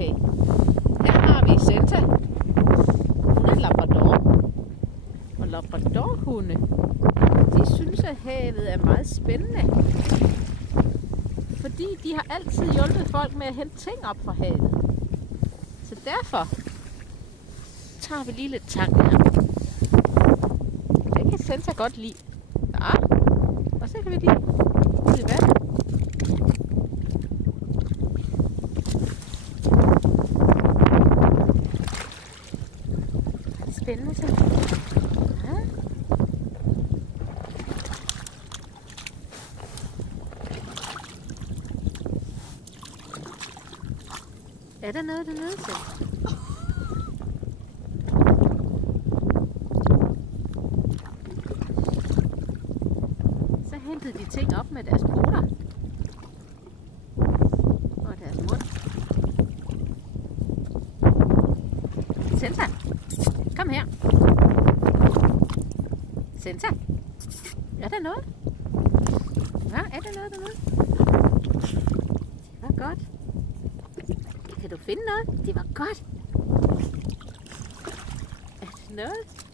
Okay. Her har vi Senta. Hun er labrador. Og labradorhunde, de synes, at havet er meget spændende. Fordi de har altid hjulpet folk med at hente ting op fra havet. Så derfor tager vi lige lidt tang her. Det kan Senta godt lide. Ja. Og så kan vi lige ud i vandet. Spændende så. Ja. Er der noget dernede til? Så hentede de ting op med deres poter og deres mund. Senta, kom her. Senta, er der noget? Ja, er der noget dernede? Det var godt. Kan du finde noget? Det var godt. Er det noget?